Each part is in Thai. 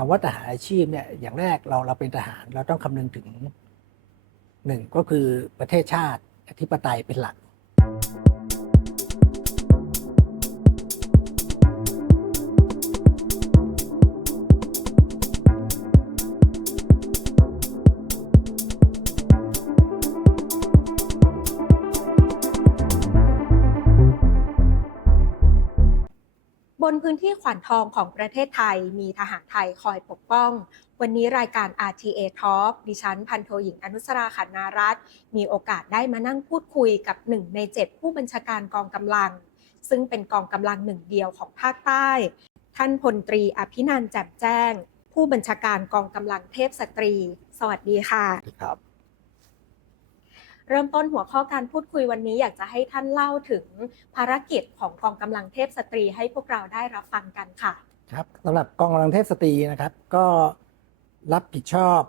คำว่าทหารอาชีพเนี่ยอย่างแรกเราเราเป็นทหารเราต้องคำนึงถึงหนึ่งก็คือประเทศชาติอธิปไตยเป็นหลัก พื้นที่ขวัญทองของประเทศไทย มีทหารไทยคอยปกป้อง วันนี้รายการ RTA Talk ดิฉันพันโทหญิงอนุสราขันนารัตมีโอกาสได้มานั่งพูดคุยกับหนึ่งในเจ็ดผู้บัญชาการกองกำลัง ซึ่งเป็นกองกำลังหนึ่งเดียวของภาคใต้ ท่านพลตรีอภินันท์แจ่มแจ้ง ผู้บัญชาการกองกำลังเทพสตรี สวัสดีค่ะครับ เริ่มต้นหัวข้อการพูดคุยวันนี้อยากจะให้ท่านเล่าถึงภารกิจของกองกำลังเทพสตรีให้พวกเราได้รับฟังกันค่ะ ครับสำหรับกองกำลังเทพสตรีนะครับ ก็รับผิดชอบ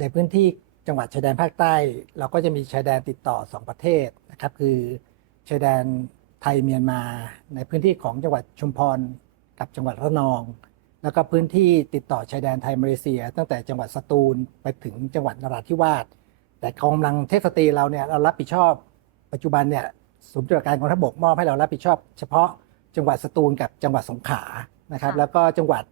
ในพื้นที่จังหวัดชายแดนภาคใต้ เราก็จะมีชายแดนติดต่อ 2 ประเทศนะครับคือชายแดนไทยเมียนมา ในพื้นที่ของจังหวัดชุมพรกับจังหวัดระนอง แล้วก็พื้นที่ติดต่อชายแดนไทยมาเลเซีย ตั้งแต่จังหวัดสตูลไปถึงจังหวัดนราธิวาส แต่กองกำลังเทพสตรีเราเนี่ยเรารับผิดชอบปัจจุบันเนี่ยศูนย์ปฏิบัติการกองทัพบกมอบให้เรารับผิดชอบ เฉพาะจังหวัดสตูลกับจังหวัดสงขลานะครับ ค่ะ แล้วก็จังหวัด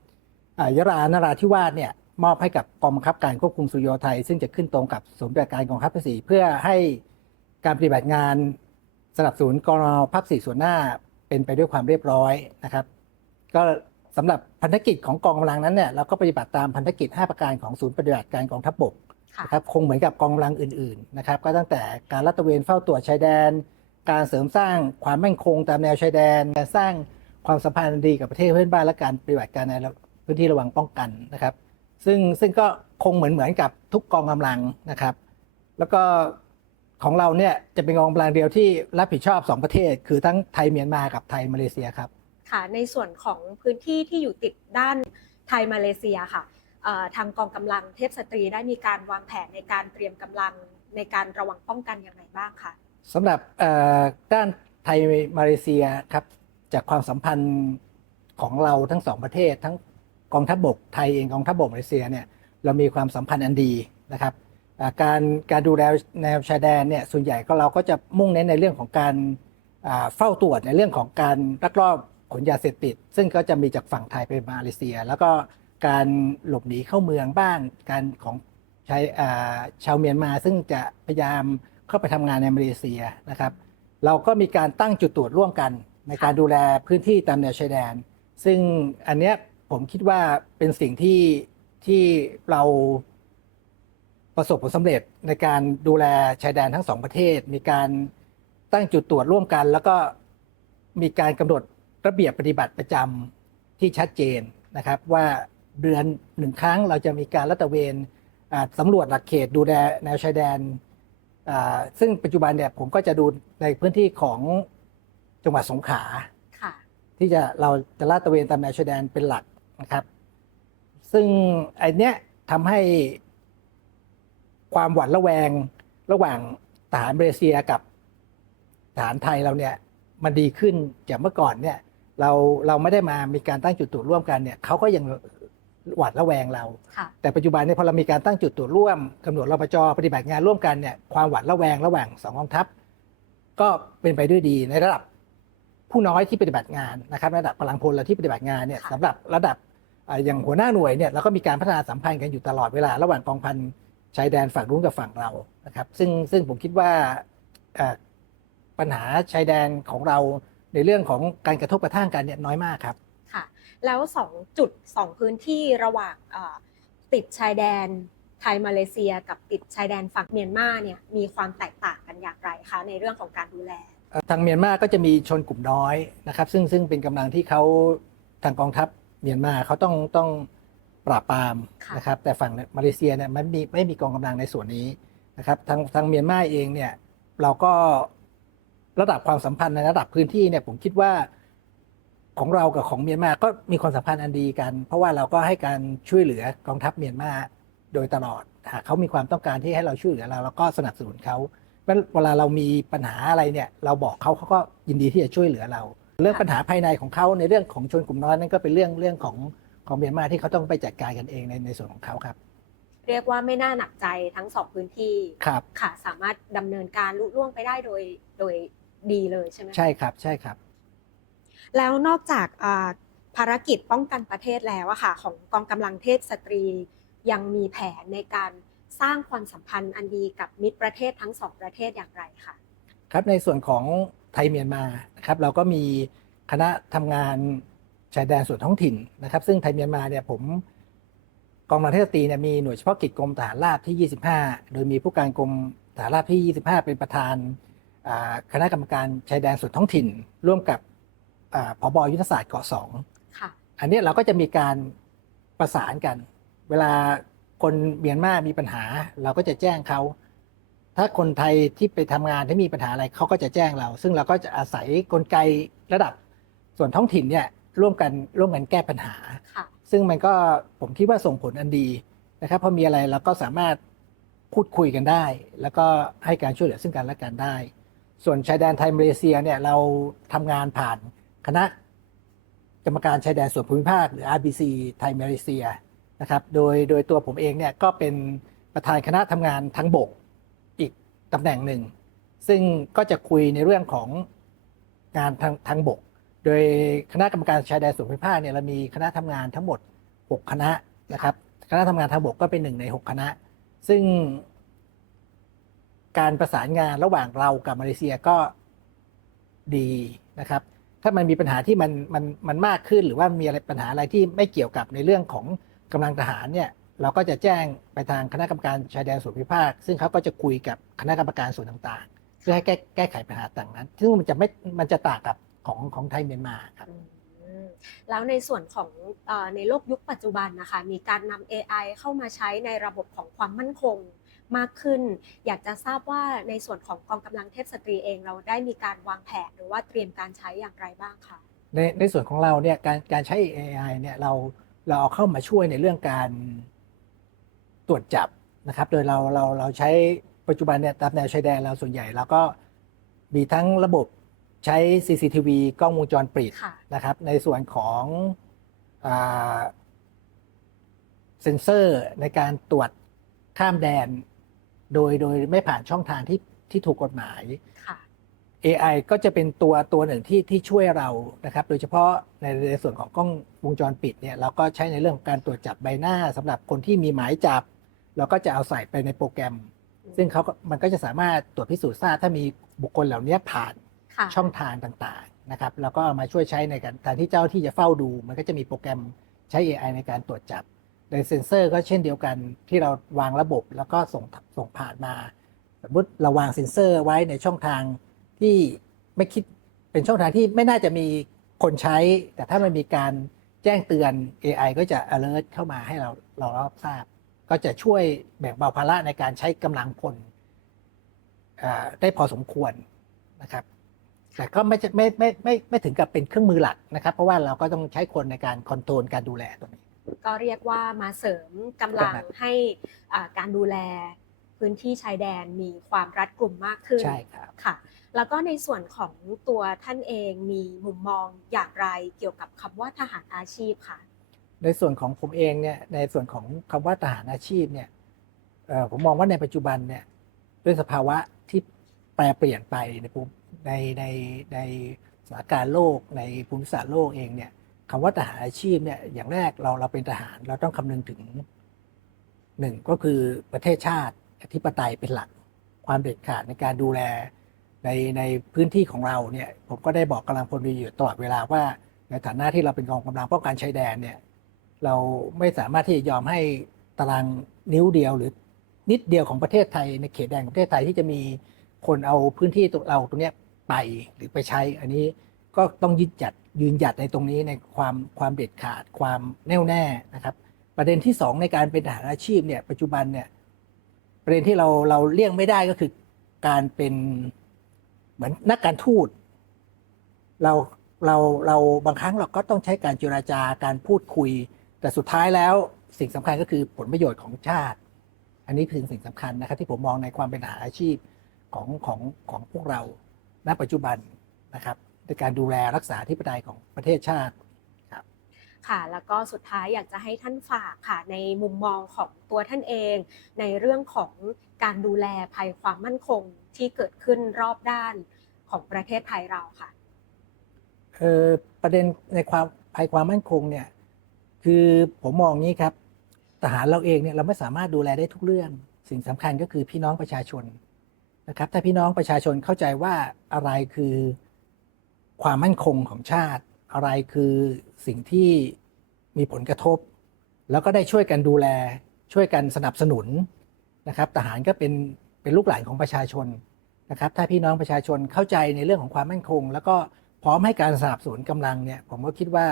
อ่ายะลานราธิวาสเนี่ยมอบให้กับกองบังคับการควบคุมสุริโยไทย ซึ่งจะขึ้นตรงกับศูนย์ปฏิบัติการกองทัพภาคสี่เพื่อให้การปฏิบัติงานสนับสนุนกองรภาคสี่ส่วนหน้าเป็นไปด้วยความเรียบร้อยนะครับ ก็สำหรับพันธกิจของกองกำลังนั้นเนี่ยเราก็ปฏิบัติตามพันธกิจ 5 ประการของศูนย์ปฏิบัติการกองทัพบกค่ะ นะครับคงเหมือนกับกองกำลังอื่นๆนะครับก็ตั้งแต่การลาดตระเวนเฝ้าตรวจชายแดน การเสริมสร้างความมั่นคงตามแนวชายแดน การสร้างความสัมพันธ์อันดีกับประเทศเพื่อนบ้านและการปฏิบัติการในพื้นที่ระวังป้องกันนะครับ ซึ่งซึ่งก็คงเหมือนเหมือนกับทุกกองกำลังนะครับ แล้วก็ของเราเนี่ยจะเป็นกองกำลังเดียวที่รับผิดชอบ 2 ประเทศ คือทั้งไทยเมียนมากับไทยมาเลเซียครับค่ะในส่วนของพื้นที่ที่อยู่ติดด้านไทยมาเลเซียค่ะเอ่อ ทางกองกำลังเทพสตรีได้มีการวางแผนในการเตรียมกำลังในการระวังป้องกันอย่างไรบ้างคะสำหรับด้านไทยมาเลเซียครับจากความสัมพันธ์ของเราทั้งสองประเทศ ทั้งกองทัพบกไทยเองกองทัพบกมาเลเซียเนี่ยเรามีความสัมพันธ์อันดีนะครับการการดูแลแนวชายแดนเนี่ยส่วนใหญ่ก็เราก็จะมุ่งเน้นในเรื่องของการเฝ้าตรวจในเรื่องของการลักลอบขนยาเสพติด ซึ่งก็จะมีจากฝั่งไทยไปมาเลเซีย แล้วก็ การหลบหนีเข้าเมืองบ้าง การของชายอ่าชาวเมียนมาซึ่งจะพยายามเข้าไปทำงานในมาเลเซียนะครับ เราก็มีการตั้งจุดตรวจร่วมกัน ในการดูแลพื้นที่ตามแนวชายแดน ซึ่งอันเนี้ยผมคิดว่าเป็นสิ่งที่ที่เราประสบผลสำเร็จในการดูแลชายแดนทั้งสองประเทศ มีการตั้งจุดตรวจร่วมกัน แล้วก็มีการกำหนดระเบียบปฏิบัติประจำที่ชัดเจนนะครับว่า เดือนหนึ่งครั้งเราจะมีการลาดตระเวนอ่าสำรวจหลักเขตดูแลแนวชายแดนอ่าซึ่งปัจจุบันเนี่ยผมก็จะดูในพื้นที่ของจังหวัดสงขลาค่ะที่จะเราจะลาดตระเวนตามแนวชายแดนเป็นหลักนะครับ ซึ่งไอเนี้ยทำให้ความหวาดระแวงระหว่างทหารมาเลเซียกับทหารไทยเราเนี่ยมันดีขึ้นจากเมื่อก่อนเนี่ยเราเราไม่ได้มามีการตั้งจุดตรวจร่วมกันเนี่ยเขาก็ยัง หวาดระแวงเราค่ะแต่ปัจจุบันเนี่ยพอเรามีการตั้งจุดตรวจร่วมกำหนดรปจปฏิบัติงานร่วมกันเนี่ยความหวาดระแวงระหว่างสองกองทัพ ก็เป็นไปด้วยดีในระดับผู้น้อยที่ปฏิบัติงานนะครับระดับกำลังพลเราที่ปฏิบัติงานเนี่ยค่ะสำหรับระดับอ่าอย่างหัวหน้าหน่วยเนี่ยเราก็มีการพัฒนาสัมพันธ์กันอยู่ตลอดเวลา ระหว่างกองพันชายแดนฝั่งนู้นกับฝั่งเรานะครับ ซึ่งซึ่งผมคิดว่าเอ่อปัญหาชายแดนของเราในเรื่องของการกระทบกระทั่งกันเนี่ยน้อยมากครับค่ะ แล้วสองจุดสองพื้นที่ระหว่างติดชายแดนไทยมาเลเซีย กับติดชายแดนฝั่งเมียนมาเนี่ยมีความแตกต่างกันอย่างไรคะในเรื่องของการดูแล ทางเมียนมาก็จะมีชนกลุ่มน้อยนะครับ ซึ่งซึ่งเป็นกำลังที่เขาทางกองทัพเมียนมาเขาต้องต้องปราบปรามนะครับ แต่ฝั่งมาเลเซียเนี่ยมันมีไม่มีกองกำลังในส่วนนี้นะครับทางทางเมียนมาเองเนี่ยเราก็ระดับความสัมพันธ์ในระดับพื้นที่เนี่ยผมคิดว่า ของเรากับของเมียนมาก็มีความสัมพันธ์อันดีกัน เพราะว่าเราก็ให้การช่วยเหลือกองทัพเมียนมาโดยตลอดหากเขามีความต้องการที่ให้เราช่วยเหลือเราเราก็สนับสนุนเขาเพราะฉะนั้นเวลาเรามีปัญหาอะไรเนี่ยเราบอกเขาเขาก็ยินดีที่จะช่วยเหลือเรา เรื่องปัญหาภายในของเขาในเรื่องของชนกลุ่มน้อยนั่นก็เป็นเรื่องเรื่องของของเมียนมาที่เขาต้องไปจัดการกันเองในในส่วนของเขาครับ เรียกว่าไม่น่าหนักใจทั้งสองพื้นที่ครับค่ะสามารถดำเนินการลุล่วงไปได้โดยโดยดีเลยใช่ไหมคะใช่ครับใช่ครับ แล้วนอกจากภารกิจป้องกันประเทศแล้วอะค่ะของกองกำลังเทพสตรี ยังมีแผนในการสร้างความสัมพันธ์อันดีกับมิตรประเทศทั้งสองประเทศอย่างไรคะครับในส่วนของไทยเมียนมานะครับเราก็มีคณะทำงานชายแดนส่วนท้องถิ่นนะครับ ซึ่งไทยเมียนมาเนี่ยผมกองกำลังเทศสตรีเนี่ยมีหน่วยเฉพาะกิจกรมทหารราบที่ 25 โดยมีผู้การกรมทหารราบที่ 25 เป็นประธานคณะกรรมการชายแดนส่วนท้องถิ่น ร่วมกับ ผบยุทธศาสตร์เกาะสองค่ะอันเนี้ยเราก็จะมีการประสานกัน เวลาคนเมียนมามีปัญหา เราก็จะแจ้งเขา ถ้าคนไทยที่ไปทำงานที่มีปัญหาอะไรเขาก็จะแจ้งเรา ซึ่งเราก็จะอาศัยกลไกระดับส่วนท้องถิ่นเนี่ยร่วมกันร่วมกันแก้ปัญหาค่ะซึ่งมันก็ผมคิดว่าส่งผลอันดีนะครับพอมีอะไรเราก็สามารถพูดคุยกันได้ แล้วก็ให้การช่วยเหลือซึ่งกันและกันได้ ส่วนชายแดนไทยมาเลเซียเนี่ยเราทำงานผ่าน คณะกรรมการชายแดนส่วนภูมิภาค หรือ RBC ไทยมาเลเซียนะครับ โดยโดยตัวผมเองเนี่ยก็เป็นประธานคณะทำงานทางบกอีกตำแหน่งหนึ่ง ซึ่งก็จะคุยในเรื่องของงานทางทางบก โดยคณะกรรมการชายแดนส่วนภูมิภาคเนี่ยเรามีคณะทำงานทั้งหมด 6 คณะนะครับ คณะทำงานทางบกก็เป็นหนึ่งใน 6 คณะ ซึ่งการประสานงานระหว่างเรากับมาเลเซียก็ดีนะครับ ถ้ามันมีปัญหาที่มันมันมันมากขึ้น หรือว่ามีอะไรปัญหาอะไรที่ไม่เกี่ยวกับในเรื่องของกำลังทหารเนี่ยเราก็จะแจ้งไปทางคณะกรรมการชายแดนส่วนภูมิภาคซึ่งเขาก็จะคุยกับคณะกรรมการส่วนต่างๆ เพื่อให้แก้แก้ไขปัญหาต่างนั้น ซึ่งมันจะไม่มันจะต่างกับของของไทยเมียนมาครับแล้วในส่วนของในโลกยุคปัจจุบันนะคะ มีการนำ AI เข้ามาใช้ในระบบของความมั่นคง มากขึ้น อยากจะทราบว่าในส่วนของกองกำลังเทพสตรีเองเราได้มีการวางแผนหรือว่าเตรียมการใช้อย่างไรบ้างคะในในส่วนของเราเนี่ยการการใช้ AI เนี่ยเราเราเอาเข้ามาช่วยในเรื่องการตรวจจับนะครับ โดยเราเราเราใช้ปัจจุบันเนี่ยตามแนวชายแดนเราส่วนใหญ่เราก็มีทั้งระบบใช้ CCTV กล้องวงจรปิดค่ะนะครับ ในส่วนของอาเซ็นเซอร์ในการตรวจข้ามแดน โดยโดยไม่ผ่านช่องทางที่ที่ถูกกฎหมาย ค่ะ AI ก็จะเป็นตัวตัวหนึ่งที่ที่ช่วยเรานะครับ โดยเฉพาะในในส่วนของกล้องวงจรปิดเนี่ยเราก็ใช้ในเรื่องของการตรวจจับใบหน้าสำหรับคนที่มีหมายจับ เราก็จะเอาใส่ไปในโปรแกรม ซึ่งเขาก็มันก็จะสามารถตรวจพิสูจน์ทราบถ้ามีบุคคลเหล่านี้ผ่านค่ะ ช่องทางต่างๆนะครับแล้วก็เอามาช่วยใช้ในการแทนที่เจ้าที่จะเฝ้าดู มันก็จะมีโปรแกรมใช้ AI ในการตรวจจับ โดยเซ็นเซอร์ก็เช่นเดียวกันที่เราวางระบบแล้วก็ส่งส่งผ่านมา สมมติเราวางเซ็นเซอร์ไว้ในช่องทางที่ไม่คิดเป็นช่องทางที่ไม่น่าจะมีคนใช้ แต่ถ้ามันมีการแจ้งเตือน AI ก็จะ alert เข้ามาให้เราเรารับทราบ ก็จะช่วยแบ่งเบาภาระในการใช้กำลังพลได้พอสมควรนะครับ แต่ก็ไม่ไม่ไม่ไม่ไม่ถึงกับเป็นเครื่องมือหลักนะครับ เพราะว่าเราก็ต้องใช้คนในการคอนโทรลการดูแลตรงนี้ ก็เรียกว่ามาเสริมกำลังครับให้อ่าการดูแลพื้นที่ชายแดนมีความรัดกุมมากขึ้นใช่ครับค่ะ แล้วก็ในส่วนของตัวท่านเองมีมุมมองอย่างไรเกี่ยวกับคำว่าทหารอาชีพคะในส่วนของผมเองเนี่ยในส่วนของคำว่าทหารอาชีพเนี่ยเอ่อผมมองว่าในปัจจุบันเนี่ยด้วยสภาวะที่แปรเปลี่ยนไปในภูมิในในในสถานการณ์โลกในภูมิศาสตร์โลกเองเนี่ย คำว่าทหารอาชีพเนี่ยอย่างแรกเราเราเป็นทหารเราต้องคำนึงถึงหนึ่งก็คือประเทศชาติอธิปไตยเป็นหลักความเด็ดขาดในการดูแลในในพื้นที่ของเราเนี่ยผมก็ได้บอกกำลังพลดีอยู่ตลอดเวลาว่า ในฐานะที่เราเป็นกองกำลังป้องกันชายแดนเนี่ยเราไม่สามารถที่จะยอมให้ตารางนิ้วเดียวหรือนิดเดียวของประเทศไทย ในเขตแดนของประเทศไทยที่จะมีคนเอาพื้นที่ตัวเราตรงเนี้ยไปหรือไปใช้อันนี้ ก็ต้องยืนหยัดยืนหยัดในตรงนี้ในความความเด็ดขาดความแน่วแน่นะครับ ประเด็นที่สองในการเป็นทหารอาชีพเนี่ยปัจจุบันเนี่ยประเด็นที่เราเราเลี่ยงไม่ได้ก็คือการเป็นเหมือนนักการทูตเราเราเราบางครั้งเราก็ต้องใช้การเจราจาการพูดคุย แต่สุดท้ายแล้วสิ่งสำคัญก็คือผลประโยชน์ของชาติ อันนี้คือสิ่งสำคัญนะครับ ที่ผมมองในความเป็นทหารอาชีพของของของพวกเราณปัจจุบันนะครับ ในการดูแลรักษาที่ปไตยของประเทศชาติคค่ะแล้วก็สุดท้ายอยากจะให้ท่านฝากค่ะ ในมุมมองของตัวท่านเอง ในเรื่องของการดูแลภัยความมั่นคงที่เกิดขึ้นรอบด้านของประเทศไทยเราค่ะเออประเด็นในความภัยความมั่นคงเนี่ยคือผมมองงี้ครับทหารเราเองเนี่ยเราไม่สามารถดูแลได้ทุกเรื่อง สิ่งสำคัญก็คือพี่น้องประชาชนนะครับถ้าพี่น้องประชาชนเข้าใจว่าอะไรคือ ความมั่นคงของชาติ อะไรคือสิ่งที่มีผลกระทบ แล้วก็ได้ช่วยกันดูแล ช่วยกันสนับสนุนนะครับทหารก็เป็นเป็นลูกหลานของประชาชนนะครับ ถ้าพี่น้องประชาชนเข้าใจในเรื่องของความมั่นคง แล้วก็พร้อมให้การสนับสนุนกำลังเนี่ยผมก็คิดว่า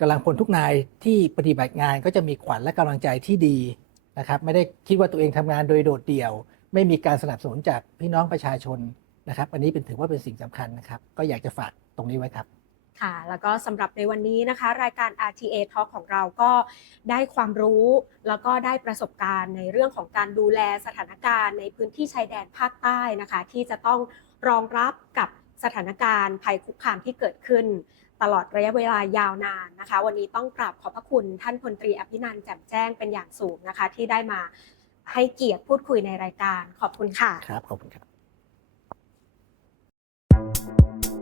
กำลังพลทุกนายที่ปฏิบัติงานก็จะมีขวัญและกำลังใจที่ดีนะครับ ไม่ได้คิดว่าตัวเองทำงานโดยโดดเดี่ยว ไม่มีการสนับสนุนจากพี่น้องประชาชน นะครับ อันนี้เป็นถือว่าเป็นสิ่งสำคัญนะครับ ก็อยากจะฝากตรงนี้ไว้ครับค่ะ แล้วก็สำหรับในวันนี้นะคะ รายการ RTA Talk ของเราก็ได้ความรู้ แล้วก็ได้ประสบการณ์ในเรื่องของการดูแลสถานการณ์ในพื้นที่ชายแดนภาคใต้นะคะ ที่จะต้องรองรับกับสถานการณ์ภัยคุกคามที่เกิดขึ้น ตลอดระยะเวลายาวนานนะคะ วันนี้ต้องกราบขอบพระคุณท่านพลตรีอภินันท์แจ่มแจ้งเป็นอย่างสูงนะคะ ที่ได้มาให้เกียรติพูดคุยในรายการขอบคุณค่ะครับขอบคุณครับ Thank you.